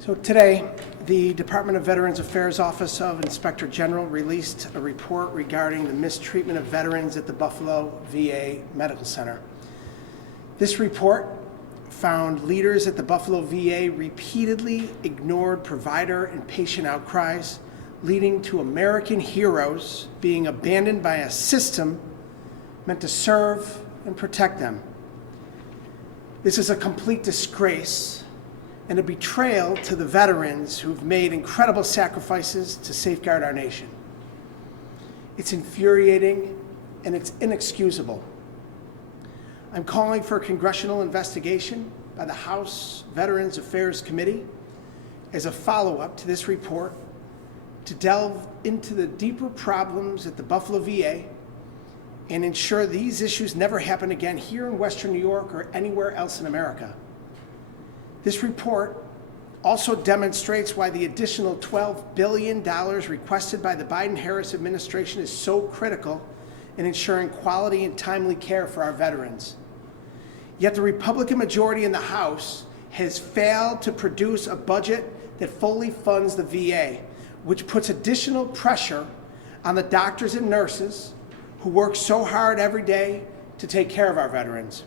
So today, the Department of Veterans Affairs Office of Inspector General released a report regarding the mistreatment of veterans at the Buffalo VA Medical Center. This report found leaders at the Buffalo VA repeatedly ignored provider and patient outcries, leading to American heroes being abandoned by a system meant to serve and protect them. This is a complete disgrace and a betrayal to the veterans who've made incredible sacrifices to safeguard our nation. It's infuriating and it's inexcusable. I'm calling for a congressional investigation by the House Veterans Affairs Committee as a follow-up to this report to delve into the deeper problems at the Buffalo VA and ensure these issues never happen again here in Western New York or anywhere else in America. This report also demonstrates why the additional $12 billion requested by the Biden-Harris administration is so critical in ensuring quality and timely care for our veterans. Yet the Republican majority in the House has failed to produce a budget that fully funds the VA, which puts additional pressure on the doctors and nurses who work so hard every day to take care of our veterans.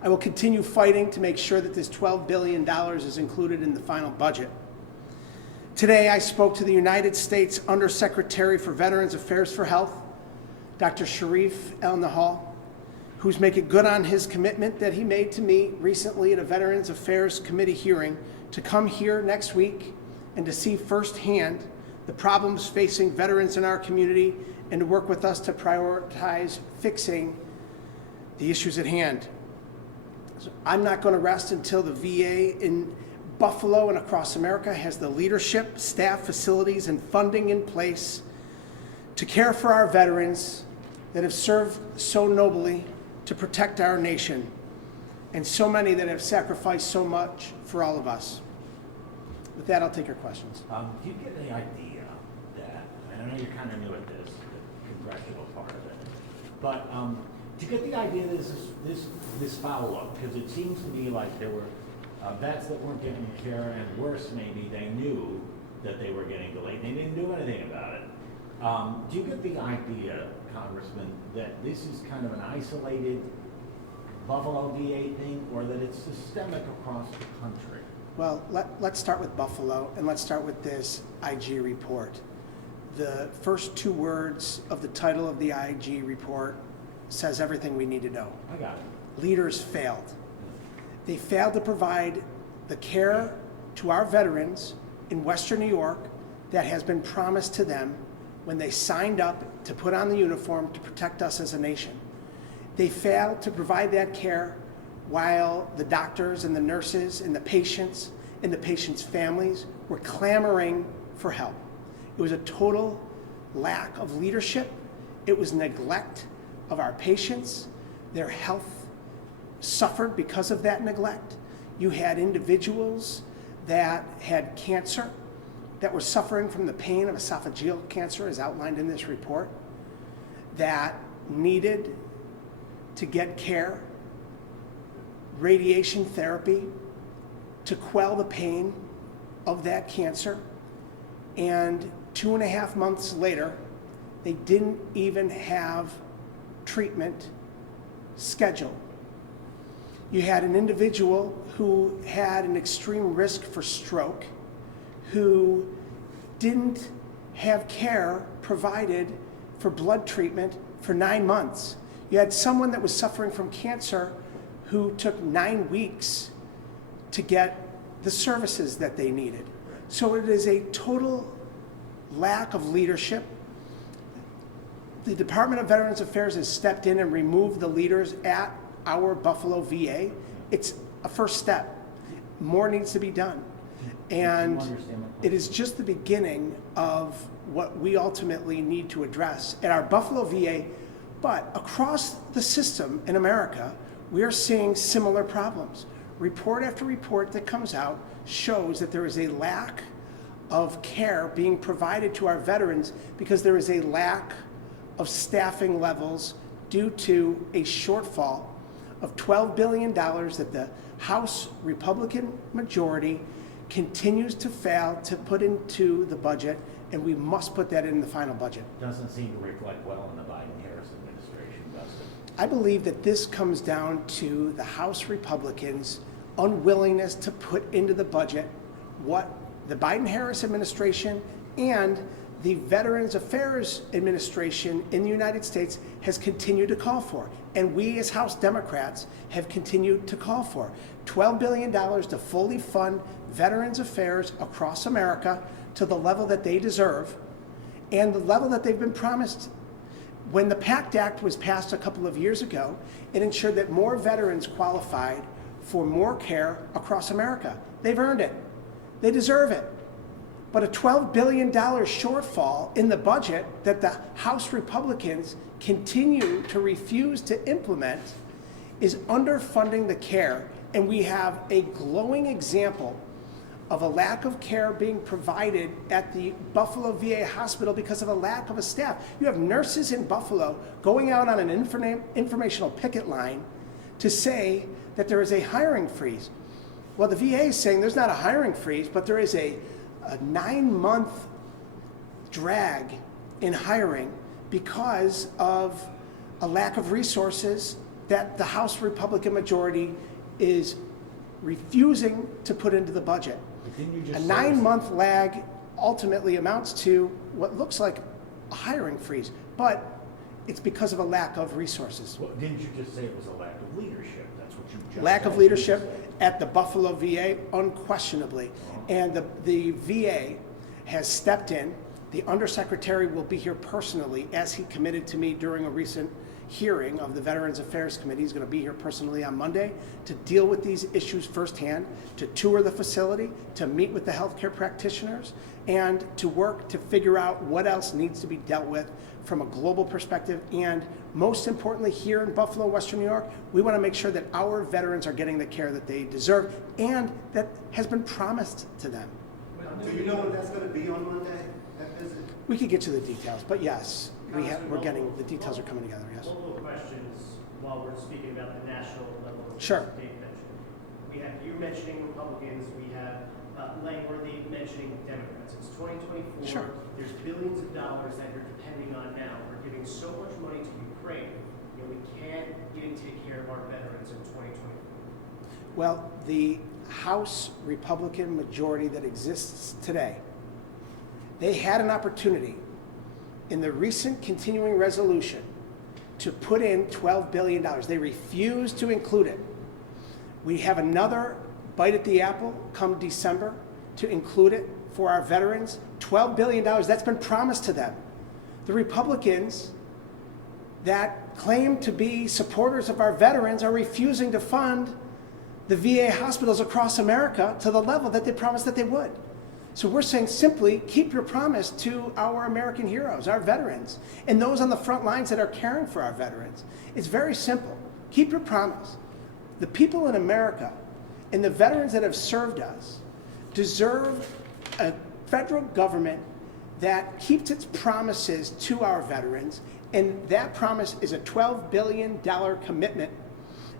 I will continue fighting to make sure that this $12 billion is included in the final budget. Today, I spoke to the United States Undersecretary for Veterans Affairs for Health, Dr. Sharif El-Nahal, who's making good on his commitment that he made to me recently at a Veterans Affairs Committee hearing to come here next week and to see firsthand the problems facing veterans in our community and to work with us to prioritize fixing the issues at hand. So I'm not going to rest until the VA in Buffalo and across America has the leadership, staff, facilities, and funding in place to care for our veterans that have served so nobly to protect our nation, and so many that have sacrificed so much for all of us. With that, I'll take your questions. Do you get any idea that, and I know you're kind of new at this, the congressional part of it, but do you get the idea that this follow-up? Because it seems to me like there were vets that weren't getting care, and worse, maybe they knew that they were getting delayed. They didn't do anything about it. Do you get the idea, Congressman, that this is kind of an isolated Buffalo VA thing, or that it's systemic across the country? Well, let's start with Buffalo, and let's start with this IG report. The first two words of the title of the IG report says everything we need to know. I got it. Leaders failed. They failed to provide the care to our veterans in Western New York that has been promised to them when they signed up to put on the uniform to protect us as a nation. They failed to provide that care while the doctors and the nurses and the patients families were clamoring for help. It was a total lack of leadership. It was neglect of our patients. Their health suffered because of that neglect. You had individuals that had cancer that were suffering from the pain of esophageal cancer, as outlined in this report, that needed to get care, radiation therapy to quell the pain of that cancer. And 2.5 months later, they didn't even have treatment scheduled. You had an individual who had an extreme risk for stroke, who didn't have care provided for blood treatment for 9 months. You had someone that was suffering from cancer who took 9 weeks to get the services that they needed. So it is a total lack of leadership. The Department of Veterans Affairs has stepped in and removed the leaders at our Buffalo VA. It's a first step. More needs to be done. And it is just the beginning of what we ultimately need to address at our Buffalo VA, but across the system in America, we are seeing similar problems. Report after report that comes out shows that there is a lack of care being provided to our veterans because there is a lack of staffing levels due to a shortfall of $12 billion that the House Republican majority continues to fail to put into the budget, and we must put that in the final budget. Doesn't seem to reflect well in the Biden-Harris administration, does it? I believe that this comes down to the House Republicans' unwillingness to put into the budget what the Biden-Harris administration and the Veterans Affairs Administration in the United States has continued to call for. And we as House Democrats have continued to call for $12 billion to fully fund Veterans Affairs across America to the level that they deserve and the level that they've been promised. When the PACT Act was passed a couple of years ago, it ensured that more veterans qualified for more care across America. They've earned it. They deserve it. But a $12 billion shortfall in the budget that the House Republicans continue to refuse to implement is underfunding the care. And we have a glowing example of a lack of care being provided at the Buffalo VA hospital because of a lack of a staff. You have nurses in Buffalo going out on an informational picket line to say that there is a hiring freeze. Well, the VA is saying there's not a hiring freeze, but there is a 9-month drag in hiring because of a lack of resources that the House Republican majority is refusing to put into the budget. A 9-month lag ultimately amounts to what looks like a hiring freeze, but it's because of a lack of resources. Well, didn't you just say it was a lack of leadership? That's what you just Lack said. of leadership at the Buffalo VA, unquestionably. And the VA has stepped in. The undersecretary will be here personally, as he committed to me during a recent hearing of the Veterans Affairs Committee. He's going to be here personally on Monday to deal with these issues firsthand, to tour the facility, to meet with the healthcare practitioners, and to work to figure out what else needs to be dealt with from a global perspective. And most importantly, here in Buffalo, Western New York, we want to make sure that our veterans are getting the care that they deserve and that has been promised to them. Do you know what that's going to be on Monday, that visit? We could get to the details, but yes, we're getting, the details are coming together, yes. Multiple questions while we're speaking about the national level of Sure. state mention. We have you mentioning Republicans, we have Langworthy mentioning Democrats. It's 2024. Sure. There's billions of dollars that you're depending on now. We're giving so much money to Ukraine. You know, we can't even take care of our veterans in 2024. Well, the House Republican majority that exists today, they had an opportunity in the recent continuing resolution to put in $12 billion. They refused to include it. We have another bite at the apple come December to include it for our veterans. $12 billion, that's been promised to them. The Republicans that claim to be supporters of our veterans are refusing to fund the VA hospitals across America to the level that they promised that they would. So we're saying simply keep your promise to our American heroes, our veterans, and those on the front lines that are caring for our veterans. It's very simple. Keep your promise. The people in America and the veterans that have served us deserve a federal government that keeps its promises to our veterans, and that promise is a $12 billion commitment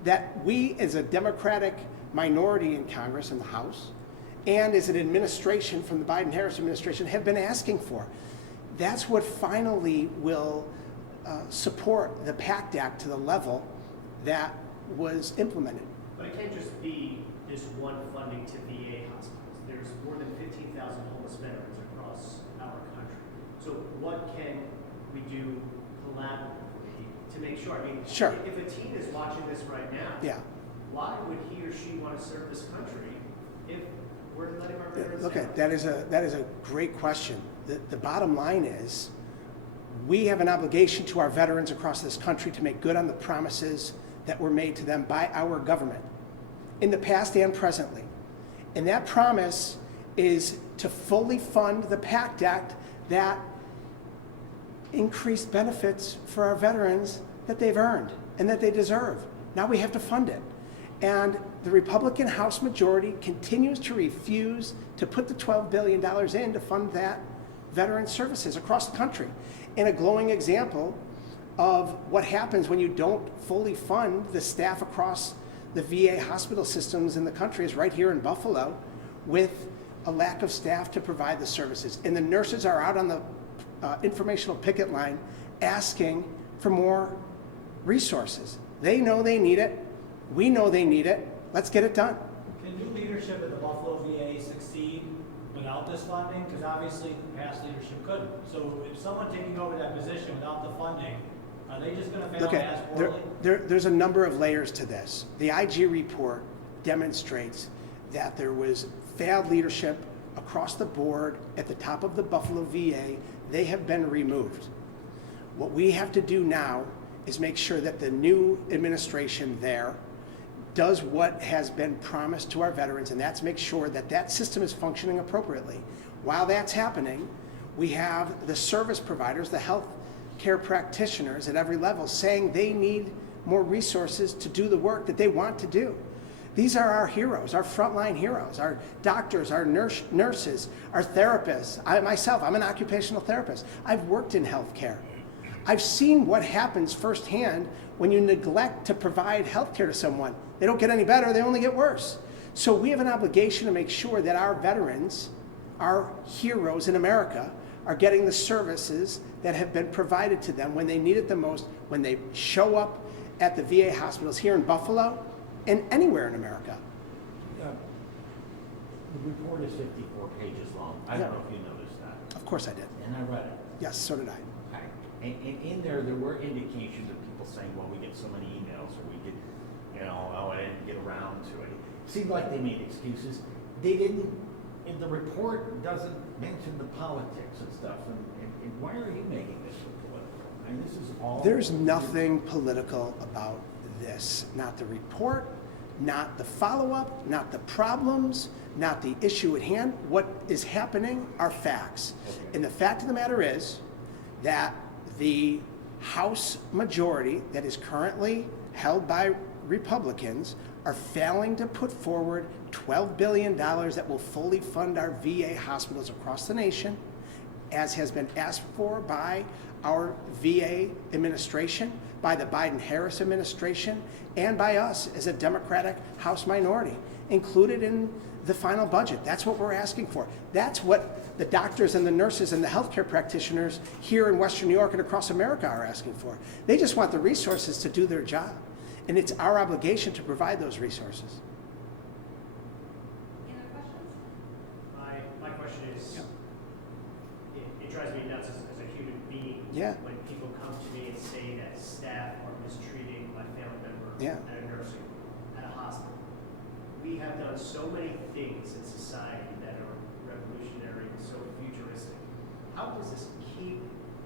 that we as a Democratic minority in Congress and the House and as an administration from the Biden-Harris administration have been asking for. That's what finally will support the PACT Act to the level that was implemented. But it can't just be this one funding to VA hospitals. There's more than 15,000 homeless veterans across our country. So what can we do collaboratively to make sure? I mean, Sure. If a teen is watching this right now, Yeah. why would he or she want to serve this country if we're letting our veterans Look, down? that is a great question. The bottom line is we have an obligation to our veterans across this country to make good on the promises that were made to them by our government in the past and presently. And that promise is to fully fund the PACT Act that increased benefits for our veterans that they've earned and that they deserve. Now we have to fund it. And the Republican House majority continues to refuse to put the $12 billion in to fund that veteran services across the country. And a glowing example of what happens when you don't fully fund the staff across the VA hospital systems in the country is right here in Buffalo, with a lack of staff to provide the services. And the nurses are out on the informational picket line asking for more resources. They know they need it. We know they need it. Let's get it done. Can new leadership at the Buffalo VA succeed without this funding? Because obviously past leadership couldn't. So if someone taking over that position without the funding, are they just going to fail Look as at, poorly? there's a number of layers to this. The IG report demonstrates that there was failed leadership across the board at the top of the Buffalo VA. They have been removed. What we have to do now is make sure that the new administration there does what has been promised to our veterans, and that's make sure that that system is functioning appropriately. While that's happening, we have the service providers, the health care practitioners at every level saying they need more resources to do the work that they want to do. These are our heroes, our frontline heroes, our doctors, our nurses, our therapists. I'm an occupational therapist. I've worked in healthcare. I've seen what happens firsthand when you neglect to provide healthcare to someone. They don't get any better, they only get worse. So we have an obligation to make sure that our veterans, our heroes in America, are getting the services that have been provided to them when they need it the most, when they show up at the VA hospitals here in Buffalo and anywhere in America. The report is 54 pages long. I don't know if you noticed that. Of course I did. And I read it. Yes, so did I. Okay. And in there were indications of people saying, well, we get so many emails, or we get, oh, I didn't get around to it. It seemed like they made excuses. They didn't, and the report doesn't mention the politics and stuff. And why are you making this so political? I mean, this is all... There's nothing political about this. Not the report, not the follow-up, not the problems, not the issue at hand. What is happening are facts. Okay. And the fact of the matter is that the House majority that is currently held by Republicans are failing to put forward $12 billion that will fully fund our VA hospitals across the nation, as has been asked for by our VA administration, by the Biden-Harris administration, and by us as a Democratic House minority, included in the final budget. That's what we're asking for. That's what the doctors and the nurses and the healthcare practitioners here in Western New York and across America are asking for. They just want the resources to do their job. And it's our obligation to provide those resources. Any other questions? My question is, Yeah. it drives me nuts as a human being Yeah. when people come to me and say that staff are mistreating my family member Yeah. at a nursing home, at a hospital. We have done so many things in society that are revolutionary and so futuristic. How does this keep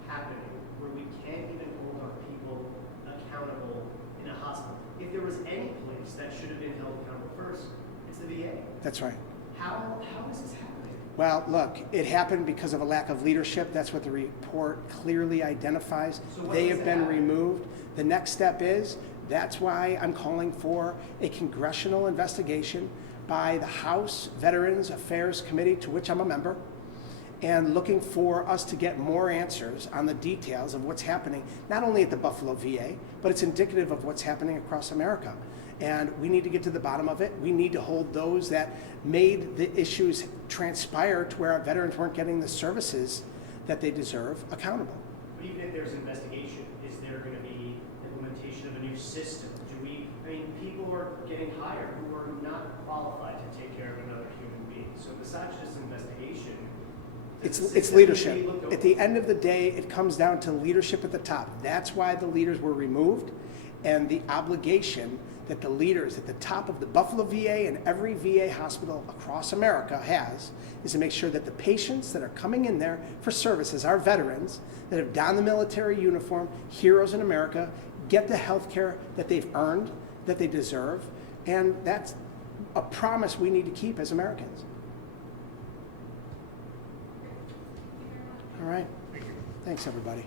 happening where we can't even hold our people accountable in a hospital? If there was any place that should have been held accountable first, it's the VA. That's right. How is this happening? Well, look, it happened because of a lack of leadership. That's what the report clearly identifies. So what They needs have to been happen? removed. The next step is, that's why I'm calling for a congressional investigation by the House Veterans Affairs Committee, to which I'm a member, and looking for us to get more answers on the details of what's happening, not only at the Buffalo VA, but it's indicative of what's happening across America. And we need to get to the bottom of it. We need to hold those that made the issues transpire to where our veterans weren't getting the services that they deserve accountable. But even if there's an investigation, is there going to be implementation of a new system? People are getting hired who are not qualified to take care of another human being. So besides just investigation, does the It's system leadership. need to be looked At over? the end of the day, it comes down to leadership at the top. That's why the leaders were removed, and the obligation that the leaders at the top of the Buffalo VA and every VA hospital across America has is to make sure that the patients that are coming in there for services, our veterans that have donned the military uniform, heroes in America, get the health care that they've earned, that they deserve, and that's a promise we need to keep as Americans. Thank you very much. All right. Thanks, everybody.